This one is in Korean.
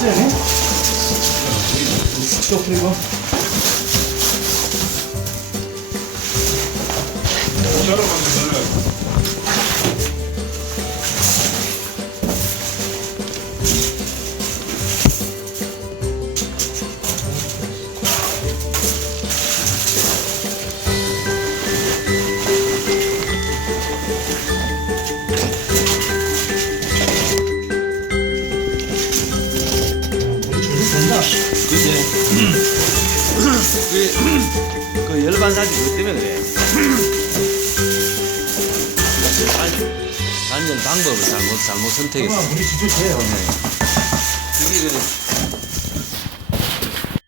쎄네. 쪽 그리고. 여러분, 저는 된다. 그지? 그, 그 열반사지 그것 때문에 그래. 단- 단연 방법을 잘못, 잘못 선택했어. 물이 줄줄 돼요. 저기 그